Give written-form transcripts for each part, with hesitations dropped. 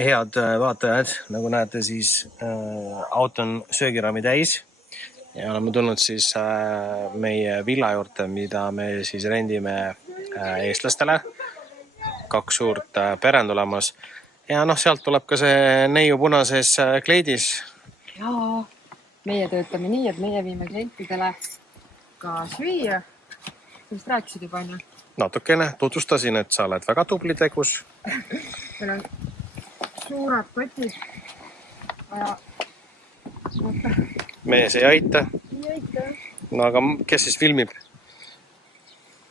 Head vaatajad, nagu näete, siis auto on söögiraami täis ja oleme tulnud siis meie villa juurde, mida me siis rendime eestlastele. 2 suurt pere on tulemas ja sealt tuleb ka see neiu punases kleidis. Jaa, meie töötame nii, et meie viime klientidele ka süüa. Sellest rääkisid juba enne? Natukene tutvustasin, et sa oled väga tubli tegus. Meil on suured kotid. Mees ei aita. Ei aita. No aga kes siis filmib?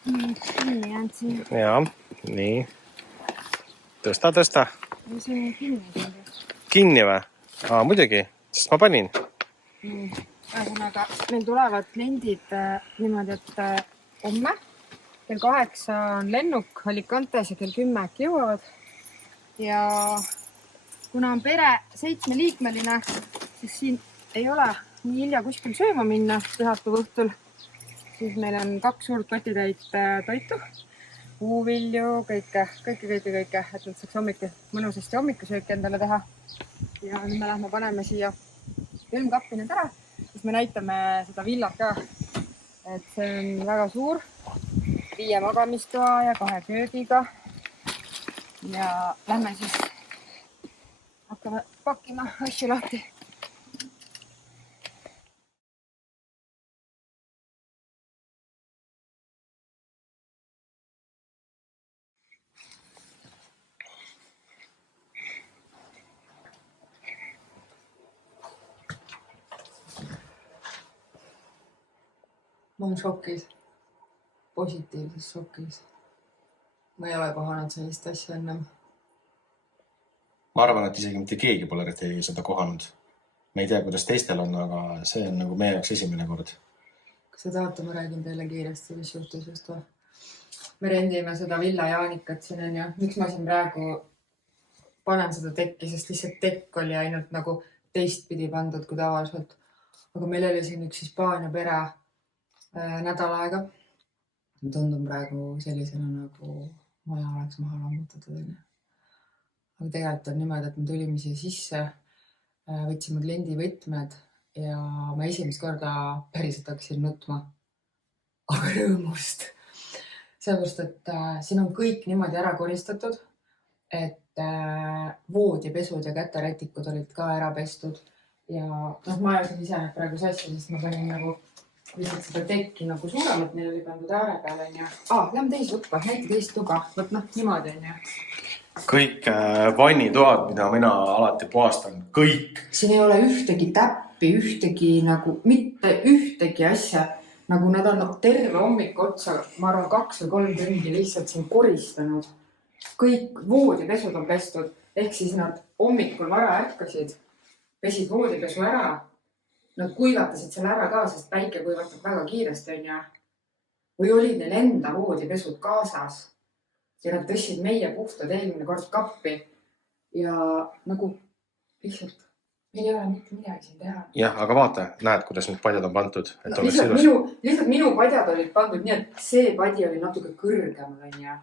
Kinni jäänud siin. Jaa, nii. Tõsta. See on kinni. Kinni või? Muidugi, sest ma panin. Ühesõnaga, meil tulevad kliendid niimoodi, et homme kell 8 on lennuk Alicantes ja kell 10 äkki jõuavad. Ja kuna on pere 7-liikmeline, siis siin ei ole nii hilja kuskil sööma minna pühapäeva õhtul. Siis meil on 2 suurt kotitäit toitu, puuvilju, kõike, et nad saaks mõnusasti hommikusööki endale teha. Ja nüüd me lähme paneme siia külmkappi need ära, siis me näitame seda villat ka. Et see on väga suur, 5 magamistoa ja 2 köögiga. Ja lähme siis hakkame pakkima asju lahti. Ma olen šokis. Positiivses šokis. Ma ei ole kohanud sellist asja ennem. Ma arvan, et isegi mitte keegi pole seda kohanud. Me ei tea, kuidas teistel on, aga see on nagu meie jaoks esimene kord. Kas sa tahate, ma räägin teile kiiresti, mis juhtus just või? Me rendime seda villa Jaanikat siin on ja miks ma siin praegu panen seda tekki, sest lihtsalt tekk oli ainult nagu teistpidi pandud kui tavaliselt. Aga meil oli siin üks Hispaania pere nädal aega. Tundub praegu sellisena nagu maja oleks maha lammutatud. Aga tegelikult on niimoodi, et me tulime siia sisse, võtsime kliendi võtmed ja ma esimest korda päriselt hakkasin nutma. Aga rõõmust. Sellepärast, et siin on kõik niimoodi ära koristatud, et voodipesud ja käterätikud olid ka ära pestud. Ja ma ajasin ise praegu sassi, sest ma panin nagu lihtsalt seda tekki nagu suuremalt, meil oli pandud ääre peale. Lähme teise tuppa, näite teist tuba. Võt niimoodi on. Kõik vannitoad, mida mina alati puhastan, kõik. Siin ei ole ühtegi täppi, ühtegi nagu, mitte ühtegi asja. Nagu nad on terve hommik otsa, ma arvan 2 või 3 tundi lihtsalt siin koristanud. Kõik voodipesud on pestud, ehk siis nad hommikul vara ärkasid, pesid voodipesu ära. Nad kuivatasid selle ära ka, sest päike kuivatab väga kiiresti on ja. Või olid neil enda voodipesud kaasas ja nad tõstsid meie puhtad eelmine kord kappi ja nagu lihtsalt meil ei ole mitte midagi siin teha. Jah, aga vaata, näed, kuidas need padjad on pandud. Et lihtsalt minu padjad olid pandud nii, et see padi oli natuke kõrgemal on ja.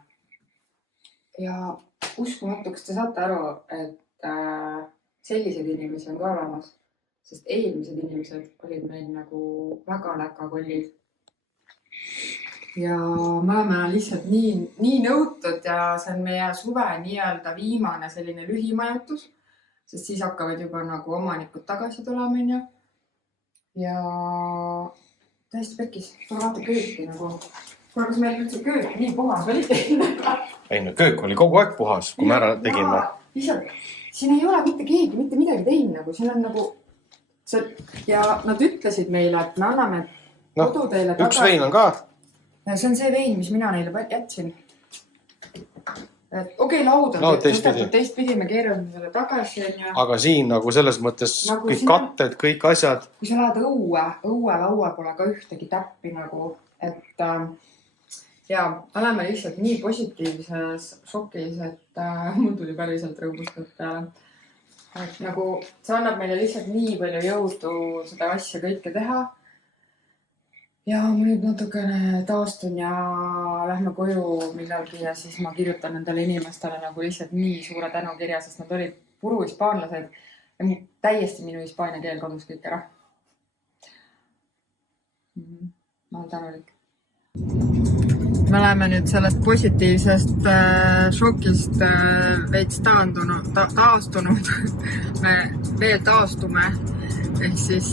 Ja uskumatu, kas te saate aru, et sellised inimesi on ka olemas. Sest eelmised inimesed olid meil nagu väga läkakollid. Ja me oleme lihtsalt nii nõutud ja see on meie suve nii-öelda viimane selline lühimajutus. sest siis hakkavad juba nagu omanikud tagasi tulema, onju. Ja täiesti pekkis, tule vaata kööki nagu. Kas meil üldse köök nii puhas oli? Ei, no köök oli kogu aeg puhas, kui me ära tegime. Lihtsalt, siin ei ole mitte keegi mitte midagi teinud nagu, siin on nagu ja nad ütlesid meile, et me anname kodu teile tagasi. Üks vein on ka. See on see vein, mis mina neile jätsin. Okei, laud on teistpidi, me keerame selle tagasi. Aga siin nagu selles mõttes nagu kõik katted, kõik asjad. Kui sa lähed õue laua pole ka ühtegi täppi nagu, et ja oleme lihtsalt nii positiivses šokis, et mul tuli päriselt rõõmustat peale. Et nagu see annab meile lihtsalt nii palju jõudu seda asja kõike teha. Ja ma nüüd natukene taastun ja lähme koju millalgi ja siis ma kirjutan nendele inimestele nagu lihtsalt nii suure tänukirja, sest nad olid puru hispaanlased ja täiesti minu hispaania keel kadus kõik ära. Ma olen tänulik. Me oleme nüüd sellest positiivsest šokist veits taastunud. Me veel taastume. Ehk siis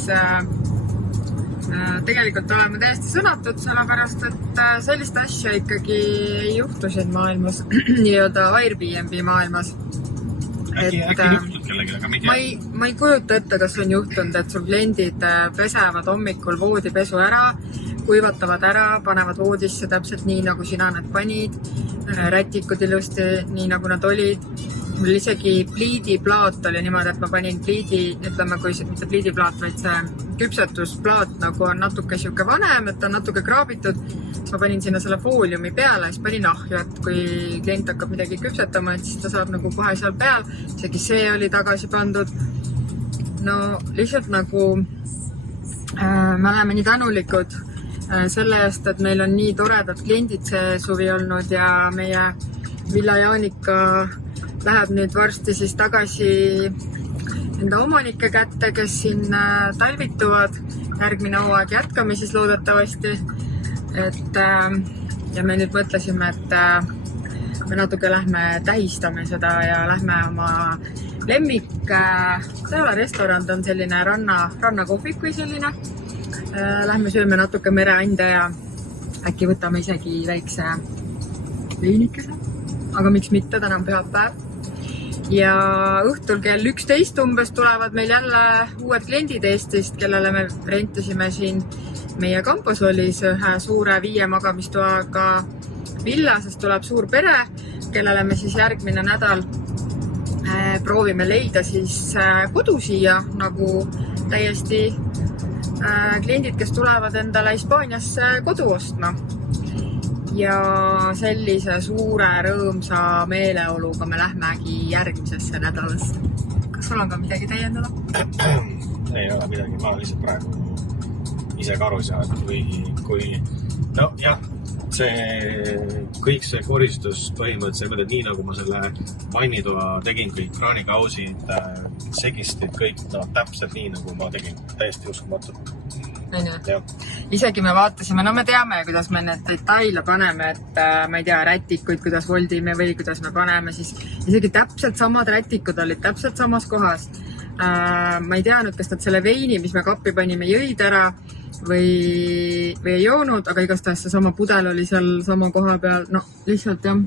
tegelikult oleme täiesti sõnatud, sellepärast, et sellist asja ikkagi ei juhtu siin maailmas, nii-öelda Airbnb maailmas. Äkki juhtud kellegi, aga ma ei kujuta ette, kas on juhtunud, et sul kliendid pesevad hommikul voodipesu ära, kuivatavad ära, panevad voodisse täpselt nii, nagu sina nad panid, rätikud ilusti, nii nagu nad olid. Mul isegi pliidiplaat oli niimoodi, et ma panin pliidi, ütleme, kui mitte pliidiplaat, vaid see küpsetusplaat nagu on natuke siuke vanem, et ta on natuke kraabitud. Siis ma panin sinna selle fooliumi peale, siis panin ahju, et kui klient hakkab midagi küpsetama, et siis ta saab nagu kohe seal peal. Isegi see oli tagasi pandud. No lihtsalt nagu me oleme nii tänulikud selle eest, et meil on nii toredad kliendid see suvi olnud ja meie Villa Jaanika läheb nüüd varsti siis tagasi enda omanike kätte, kes siin talvituvad. Järgmine hooaeg jätkame siis loodetavasti. Ja me nüüd mõtlesime, et me natuke lähme tähistame seda ja lähme oma lemmik. See ei ole restoran, ta on selline rannakohvik või selline. Lähme sööme natuke mereande ja äkki võtame isegi väikse veinikese. Aga miks mitte, täna on pühapäev. Ja õhtul kell 11 umbes tulevad meil jälle uued kliendid Eestist, kellele me rentisime siin meie kampusolis ühe suure 5 magamistoaga villa, sest tuleb suur pere, kellele me siis järgmine nädal proovime leida siis kodu siia nagu täiesti kliendid, kes tulevad endale Hispaaniasse kodu ostma. Ja sellise suure rõõmsa meeleoluga me lähmegi järgmisesse nädalasse. Kas sul on ka midagi täiendada? Ei ole midagi, ma lihtsalt praegu ise ka aru ei saa, et kui no jah, kõik see koristus põhimõtteliselt nii, nagu ma selle vannitoa tegin, kõik kraanikausid, segistid, kõik täpselt nii, nagu ma tegin, täiesti uskumatult. Isegi me vaatasime, no me teame, kuidas me need detaile paneme, et ma ei tea, rätikuid, kuidas voldime või kuidas me paneme, siis isegi täpselt samad rätikud olid täpselt samas kohas. Ma ei teadnud, kas nad selle veini, mis me kappi panime, jõid ära või ei joonud, aga igastahes see sama pudel oli seal sama koha peal, no lihtsalt jah.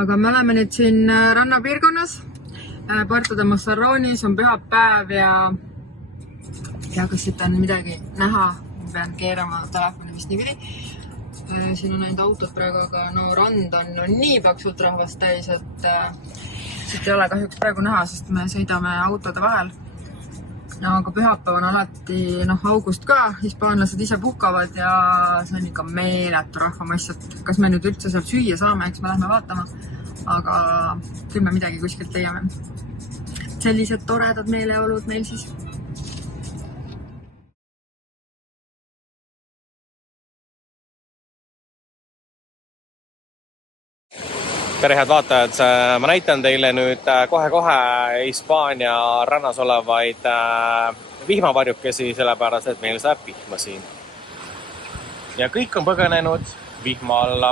Aga me oleme nüüd siin rannapiirkonnas, Puerto de Mossarronis on pühapäev ja kas siit on midagi näha, ma pean keerama telefoni vist nii pidi. Siin on ainult autod praegu, aga no rand on nii paksult rahvast täis, et siit ei ole kahjuks praegu näha, sest me sõidame autode vahel. No, aga pühapäev on alati august ka, hispaanlased ise puhkavad ja see on ikka meeletu rahvamass, et kas me nüüd üldse seal süüa saame, eks me lähme vaatama, aga küll me midagi kuskilt leiame. Sellised toredad meeleolud meil siis. Tere, head vaatajad, ma näitan teile nüüd kohe-kohe Hispaania rannas olevaid vihmavarjukesi, sellepärast, et meil saab vihma siin. Ja kõik on põgenenud vihma alla.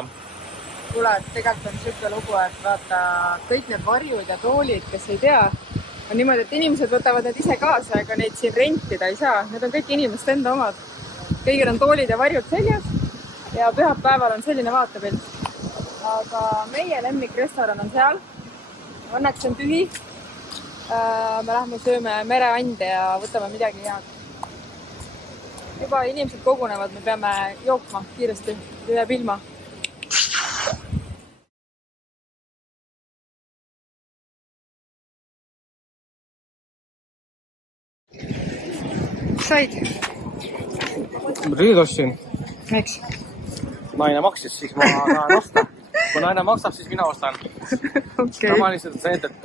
Kuule, tegelikult on siuke lugu, et vaata kõik need varjud ja toolid, kes ei tea, on niimoodi, et inimesed võtavad need ise kaasa, ega neid siin rentida ei saa. Need on kõik inimeste enda omad. Kõigil on toolid ja varjud seljas ja pühapäeval on selline vaatepilt. Aga meie lemmikrestoran on seal. Õnneks on tühi. Me lähme sööme mereande ja võtame midagi head. Juba inimesed kogunevad, me peame jookma kiiresti, jääb ilma. Said? Riid ostsin. Miks? Naine maksis, siis ma tahan osta. Kui naine maksab, siis mina ostan. Okay. Tavaliselt on see, et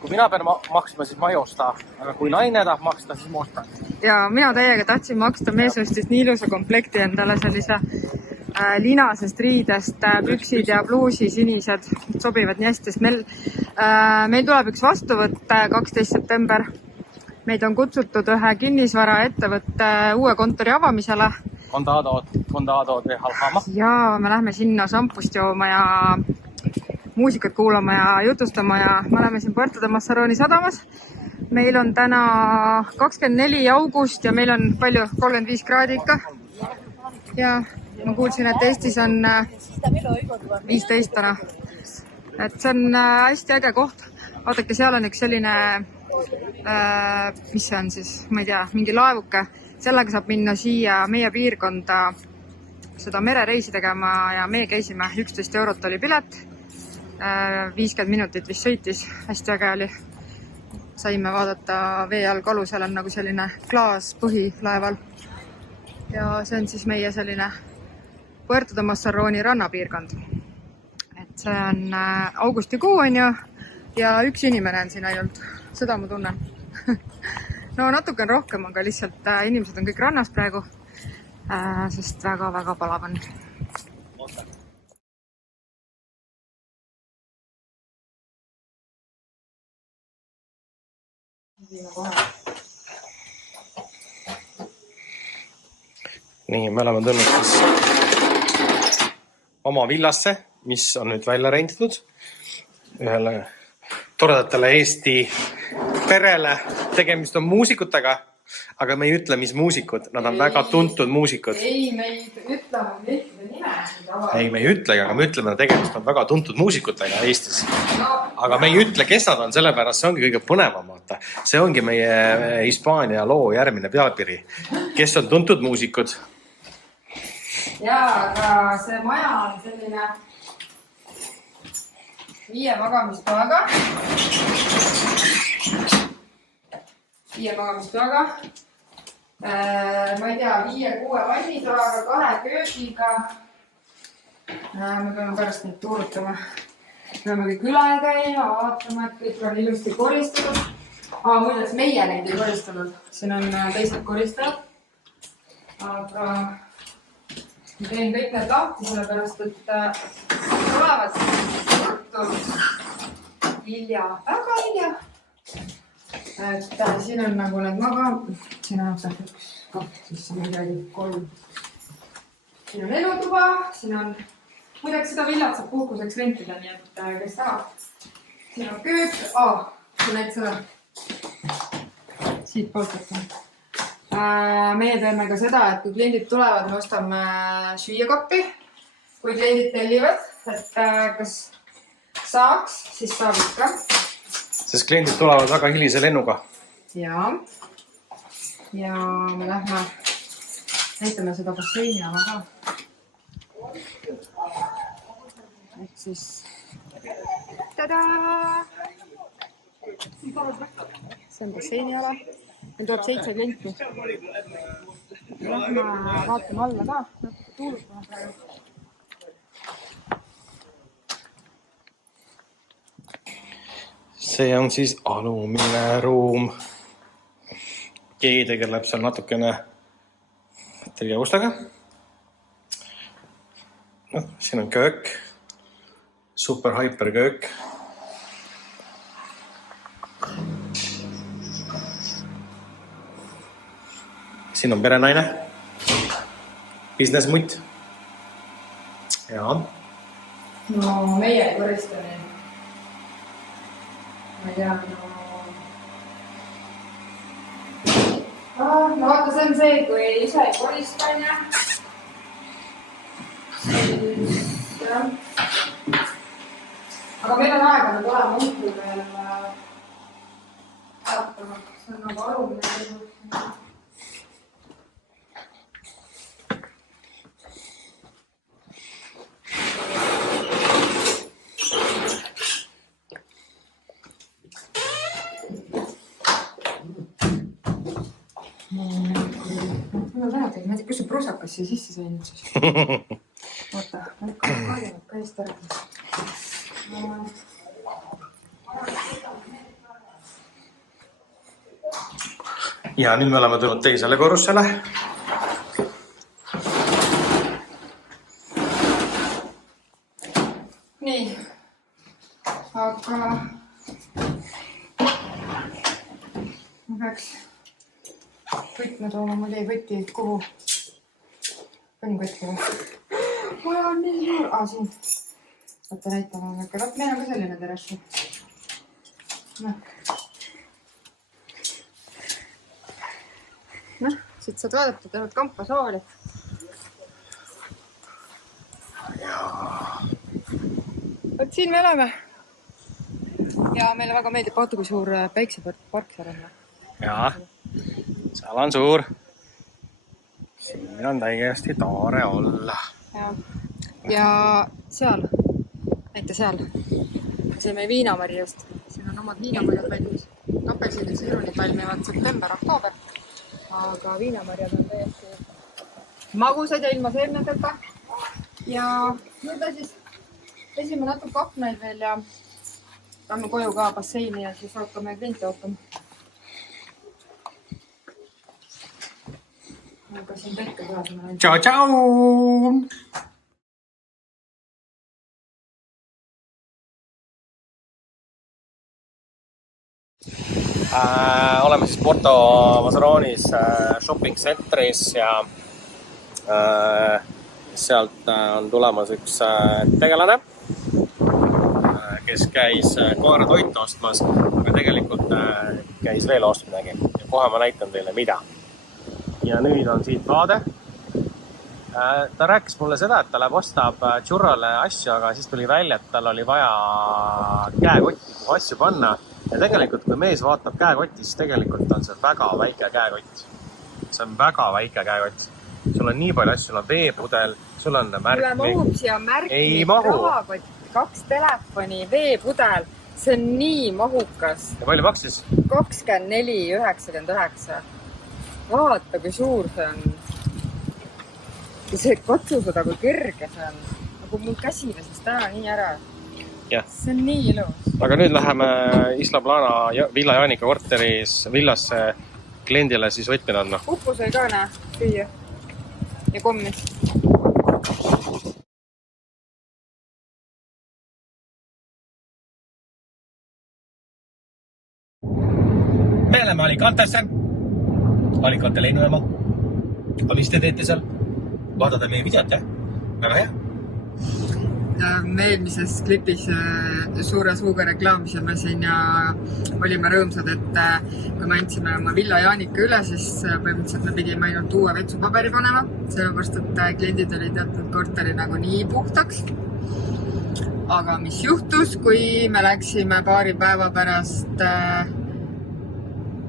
kui mina pean maksma, siis ma ei osta. Aga kui naine tahab maksta, siis ma ostan. Ja mina täiega tahtsin maksta. Mees ostis nii ilusa komplekti endale sellise linasest riidest, püksid ja bluusi sinised sobivad nii hästi, sest meil tuleb üks vastuvõtt 12. september. Meid on kutsutud ühe kinnisvaraettevõtte uue kontori avamisele. Condado de Alhama. Ja me lähme sinna šampust jooma ja muusikat kuulama ja jutustama ja me oleme siin Puerto de Massaroni sadamas. Meil on täna 24. august ja meil on palju 35 kraadi ikka. Ja ma kuulsin, et Eestis on 15 täna. Et see on hästi äge koht. Vaadake, seal on üks selline, mis see on siis, ma ei tea, mingi laevuke. Sellega saab minna siia meie piirkonda seda merereisi tegema ja meie käisime, 11 eurot oli pilet. 50 minutit vist sõitis, hästi äge oli. Saime vaadata vee all kalu, seal on nagu selline klaaspõhi laeval. Ja see on siis meie selline Puerto de Massaroni rannapiirkond. Et see on augustikuu on ju ja üks inimene on siin ainult, seda ma tunnen. No natuke on rohkem, aga lihtsalt inimesed on kõik rannas praegu, sest väga-väga palav on. Nii, me oleme tulnud siis oma villasse, mis on nüüd välja renditud ühele toredatele Eesti perele. Tegemist on muusikutega, aga me ei ütle, mis muusikud. Nad on väga tuntud muusikud. Ei, me ei ütle lehtide nime. Ei, me ei ütle, aga me ütleme, et tegemist on väga tuntud muusikutega Eestis. Aga me ei ütle, kes nad on, sellepärast see ongi kõige põnevam. See ongi meie Hispaania loo järgmine pealkiri. Kes on tuntud muusikud? Jaa, aga see maja on selline 5 magamistoaga. 5 magamistoaga. Ma ei tea, 5-6 vannitoaga, 2 köögiga. Me peame pärast neid tuurutama. Peame kõik üle käima, vaatama, et kõik on ilusti koristatud. Muidugi meie neid ei koristatud. Siin on teised koristajad. Aga ma teen kõik need lahti, sellepärast, et tulevad turtud hilja, väga hilja. Et siin on nagu need siin on 1, 2, siis on midagi 3. Siin on elutuba, siin on, muideks seda villat saab puhkuseks rentida, nii et kes tahab. Siin on köök, see näid seda siit poolt võtta. Meie teeme ka seda, et kui kliendid tulevad, me ostame süüakappi. Kui kliendid tellivad, et kas saaks, siis saab ikka. Sest kliendid tulevad väga hilise lennuga. Ja me lähme näitame seda basseini ala ka. Et siis tadaa! See on basseini ala. Meil tuleb 7 klienti. Lähme vaatame alla ka. Natuke tuulutama praegu. See on siis alumine ruum. Keegi tegeleb seal natukene tegevustega. Siin on köök. Super hyper köök. Siin on perenaine. Business mutt. Jaa. No meie ei korista neid. Ma ei tea, no vaata, see on see, kui ise ei korista, on ju. Siis jah. Aga meil on aega nüüd olema õhtul veel vaatama, see on nagu alumine. Ma ei tea, kus see pruusakas siia sisse sai nüüd siis. Oota, kallinud ka eest ära. Ja nüüd me oleme tulnud teisele korrusele. Nii, aga ma peaks võtma tooma, mul jäi võti kuhu. Panin võtti või? Ma on nii suur. Siin. Võtta näitama. Meil on ka selline terassi. Noh, siit saad vaadata, teevad kampasaali. Võt siin me oleme. Ja meile väga meeldib, vaata kui suur päiksepark seal on. Jaa, seal on suur. Siin on täiesti tore olla. Ja seal, näite seal. See meie viinamari just. Siin on omad viinamarjad valmis. Apelsinid siiruni palmivad september-oktoober. Aga viinamarjad on täiesti magusad ja ilma seemnedeta. Ja nüüd siis pesime natuke aknaid veel ja lähme koju ka basseini ja siis hakkame kliente ootama. Aga siin tekke ka. Tšau, tšau! Oleme siis Porto Mazaronis shopping centris ja sealt on tulemas üks tegelane, kes käis koera toitu ostmas, aga tegelikult käis veel ostmidagi ja kohe ma näitan teile mida. Ja nüüd on siit vaade. Ta rääkis mulle seda, et ta läheb ostab churrole asju, aga siis tuli välja, et tal oli vaja käekotti, kuhu asju panna. Ja tegelikult, kui mees vaatab käekotti, siis tegelikult on see väga väike käekott. See on väga väike käekott. Sul on nii palju asju, sul on veepudel, sul on märkmi. Mulle mahub siia märkmi, rahakott, 2 telefoni, veepudel. See on nii mahukas. Ja palju maksis? 24,99. Vaata, kui suur see on. Ja see katsu seda, kui kerge see on. Nagu mul käsi veses täna nii ära. Ja. See on nii ilus. Aga nüüd läheme Isla Plana Villa Jaanika korteris villasse kliendile siis võtmid andma. Upu sai ka näe süüa ja kommis. Me oleme Alicantesse. Alicante lennujaama. Aga mis te teete seal? Vaadata meie videot, jah? Väga hea. Me eelmises klipis suure suuga reklaamisime siin ja olime rõõmsad, et kui me andsime oma Villa Jaanika üle, siis põhimõtteliselt me pidime ainult uue vetsupaberi panema, sellepärast, et kliendid olid jätnud korteri nagu nii puhtaks. Aga mis juhtus, kui me läksime paari päeva pärast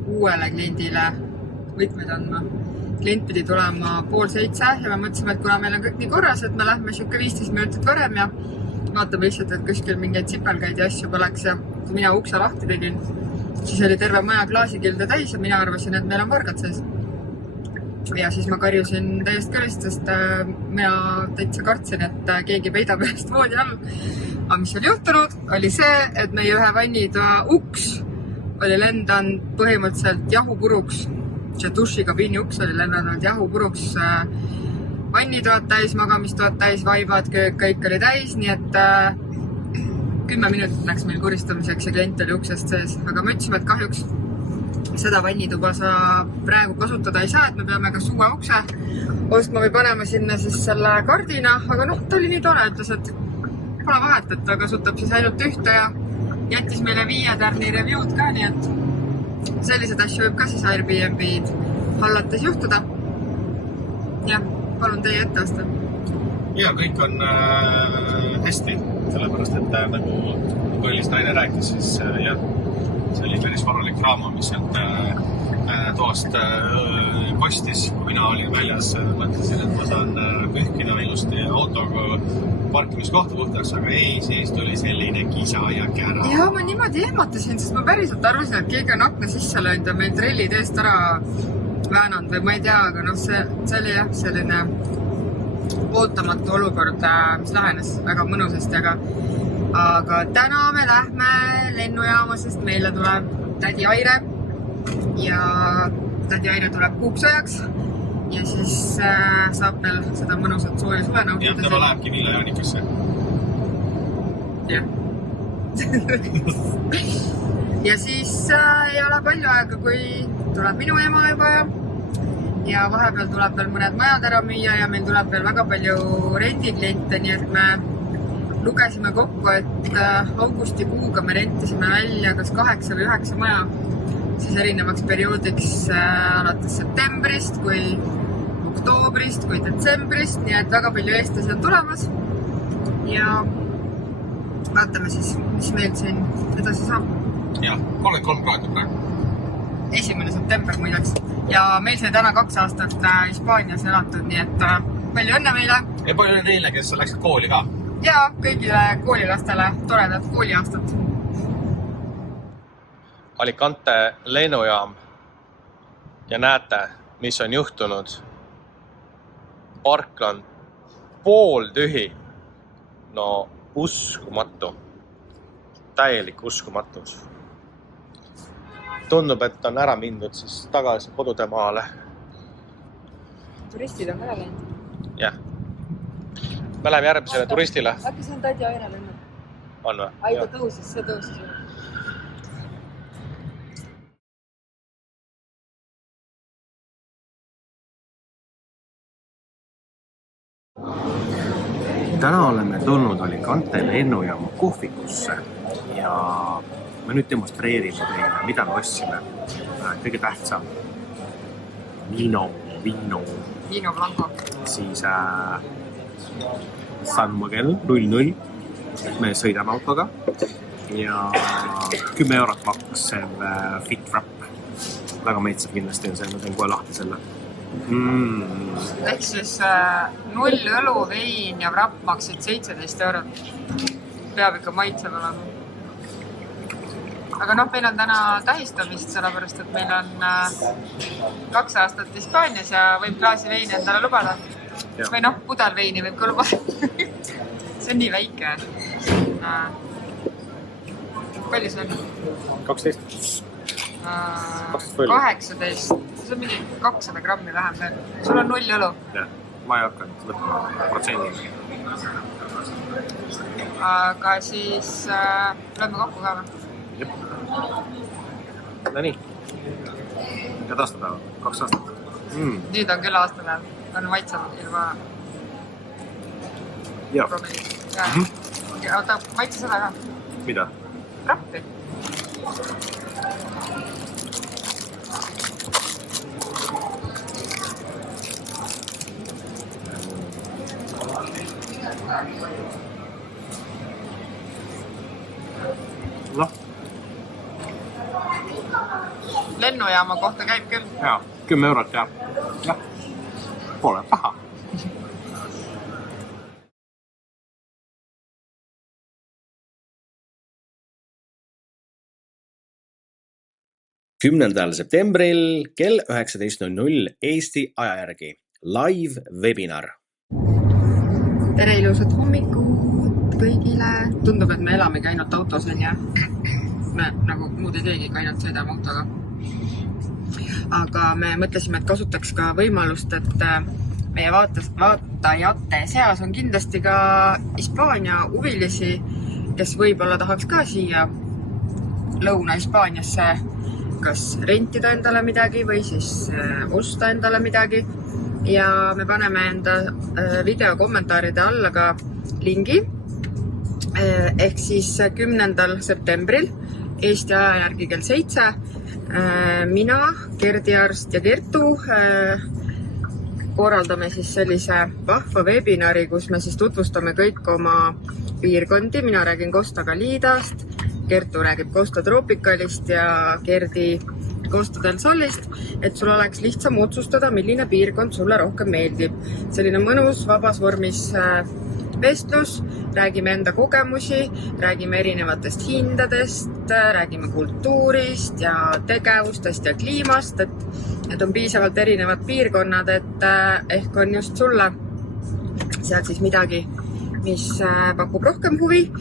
uuele kliendile võtmed andma. Klient pidi tulema 6:30 ja me mõtlesime, et kuna meil on kõik nii korras, et me lähme 15 minutit varem ja vaatame lihtsalt, et kuskil mingeid sipelgaid ja asju poleks ja kui mina ukse lahti tegin, siis oli terve maja klaasikilde täis ja mina arvasin, et meil on vargad sees. Ja siis ma karjusin täiesti kõlist, sest mina täitsa kartsin, et keegi peidab ühest voodi all. Aga mis oli juhtunud, oli see, et meie ühe vannitoa uks oli lendanud põhimõtteliselt jahupuruks. See dušikabiini uks oli lennanud jahupuruks, vannitoad täis, magamistoad täis, vaibad, kõik oli täis, nii et 10 minutit läks meil koristamiseks ja klient oli uksest sees. Aga me ütlesime, et kahjuks seda vannituba sa praegu kasutada ei saa, et me peame kas uue ukse ostma või panema sinna siis selle kardina, aga ta oli nii tore, ütles, et pole vahet, et ta kasutab siis ainult ühte ja jättis meile 5 tärni review'd ka, nii et sellised asju võib ka siis Airbnb-d hallates juhtuda. Ja, palun teie etteaste. Ja, kõik on hästi, sellepärast, et nagu Põlis naine rääkis, siis jah, see oli päris varalik draama, mis sealt toast kostis. Mina olin väljas, mõtlesin, et ma saan pühkida ilusti autoga parkimiskohta puhtaks, aga ei, siis tuli selline kisa ja kära. Ja, ma niimoodi ehmatasin, sest ma päriselt arvasin, et keegi on akna sisse löönud ja meil trellid eest ära väänanud või ma ei tea, aga noh, see oli jah selline ootamatu olukord, mis lähenes väga mõnusasti, aga täna me lähme lennujaama, sest meile tuleb tädi Aire ja tädi Aire tuleb kuupsajaks ja siis saab veel seda mõnusat sooja suve nautida. Ja tema lähebki Villajaanikasse. Jah. Ja siis ei ole palju aega, kui tuleb minu ema juba ja vahepeal tuleb veel mõned majad ära müüa ja meil tuleb veel väga palju rendikliente, nii et me lugesime kokku, et augustikuuga me rentisime välja kas 8 või 9 maja siis erinevaks perioodiks alates septembrist kui oktoobrist kui detsembrist, nii et väga palju eestlasi on tulemas ja vaatame siis, mis meil siin edasi saab. Ja, 33 kraadi praegu. 1. september muideks ja meil sai täna 2 aastat Hispaanias elatud, nii et palju õnne meile. Ja palju neile, kes läksid kooli ka. Ja kõigile koolilastele toredat kooliaastat. Alicante lennujaam ja näete, mis on juhtunud. Park on pooltühi. No uskumatu. Täielik uskumatus. Tundub, et on ära mindud siis tagasi kodude maale. Turistid on ära läinud. Jah. Me läheme järgmisele turistile. Äkki see on tädi Aire lennud? On või? Ai, ta tõusis, see tõusis. Täna oleme tulnud Alicante lennujaama kohvikusse ja me nüüd demonstreerime teile, mida me ostsime. Kõige tähtsam Vino Blanco. Siis San Miguel 00. Me sõidame autoga ja 10 eurot maksev Fit Wrap. Väga meitseb kindlasti on see, ma teen kohe lahti selle. Ehk siis 0 õlu, vein ja wrap maksid 17 eurot. Peab ikka maitsev olema. Aga noh, meil on täna tähistamist, sellepärast, et meil on 2 aastat Hispaanias ja võib klaasi veini endale lubada. Ja. Või noh, pudel veini võib ka lubada. See on nii väike. Palju see on? 12. 18. See on mingi 200 grammi vähem veel. Sul on 0 õlu. Jah, ma ei hakanud võtma protsendiga. Aga siis lööme kokku ka või? Jep. No nii. Ja aastapäeva, 2 aastat. Nüüd on küll aastapäev. On maitsenud ilma promilli. Oota, maitse seda ka. Mida? Rappi. Noh. Lennujaama kohta käib küll. Jaa, 10 eurot ja jah, pole paha. Kümnendal septembril kell 19.00 Eesti aja järgi live webinar. Tere ilusat hommikut kõigile. Tundub, et me elamegi ainult autos on ja me nagu muud ei teegi, ainult sõidame autoga. Aga me mõtlesime, et kasutaks ka võimalust, et meie vaatajate seas on kindlasti ka Hispaania huvilisi, kes võib-olla tahaks ka siia Lõuna-Hispaaniasse kas rentida endale midagi või siis osta endale midagi. Ja me paneme enda video kommentaaride alla ka lingi. Ehk siis 10. septembril Eesti aja järgi kell 7 mina, Gerdi Arst ja Kertu korraldame siis sellise vahva webinari, kus me siis tutvustame kõik oma piirkondi. Mina räägin Costa Galiidast, Kertu räägib Costa Tropicalist ja Gerdi Costa del Solist, et sul oleks lihtsam otsustada, milline piirkond sulle rohkem meeldib. Selline mõnus, vabas vormis vestlus, räägime enda kogemusi, räägime erinevatest hindadest, räägime kultuurist ja tegevustest ja kliimast, et need on piisavalt erinevad piirkonnad, et ehk on just sulle sealt siis midagi, mis pakub rohkem huvi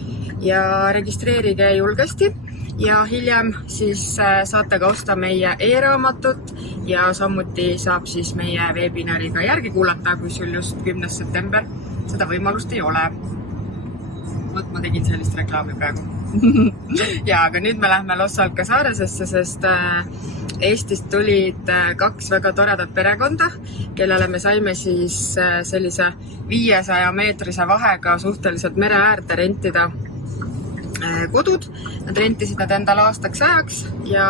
ja registreerige julgesti ja hiljem siis saate ka osta meie e-raamatut ja samuti saab siis meie webinari ka järgi kuulata, kui sul just 10. september seda võimalust ei ole. Vot ma tegin sellist reklaami praegu. Ja, aga nüüd me lähme Los Alcazarasesse, sest Eestist tulid 2 väga toredat perekonda, kellele me saime siis sellise 500-meetrise vahega suhteliselt mere äärde rentida kodud. Nad rentisid nad endale aastaks ajaks ja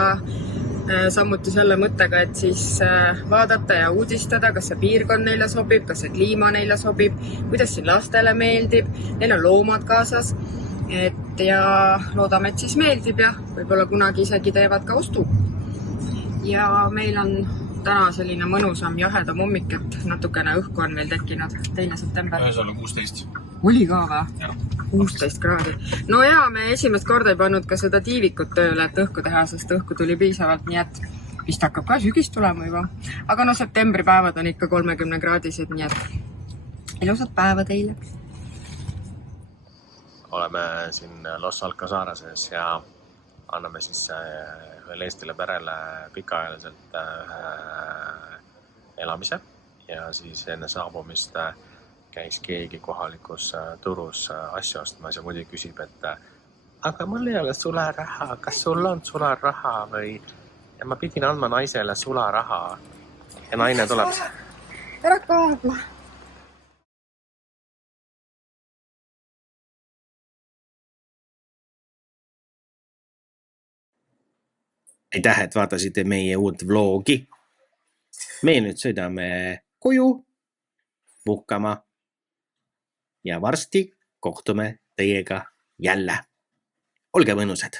samuti selle mõttega, et siis vaadata ja uudistada, kas see piirkond neile sobib, kas see kliima neile sobib, kuidas siin lastele meeldib, neil on loomad kaasas, ja loodame, et siis meeldib ja võib-olla kunagi isegi teevad ka ostu. Ja meil on täna selline mõnusam jahedam hommik, et natukene õhku on meil tekkinud 2. september. See oli 16. Oli ka või? 16 kraadi. No jaa, me esimest korda ei pannud ka seda tiivikut tööle, et õhku teha, sest õhku tuli piisavalt, nii et vist hakkab ka sügis tulema juba. Aga no septembripäevad on ikka 30 kraadised, nii et ilusat päeva teile. Oleme siin Los Alcazarases ja anname siis ühele Eestile perele pikaajaliselt elamise ja siis enne saabumist käis keegi kohalikus turus asju ostmas ja muidugi küsib, et aga mul ei ole sularaha, kas sul on sularaha või ja ma pidin andma naisele sularaha ja naine tuleb. Ära kaadma. Aitäh, et vaatasite meie uut vlogi. Me nüüd sõidame koju puhkama ja varsti kohtume teiega jälle. Olge mõnusad!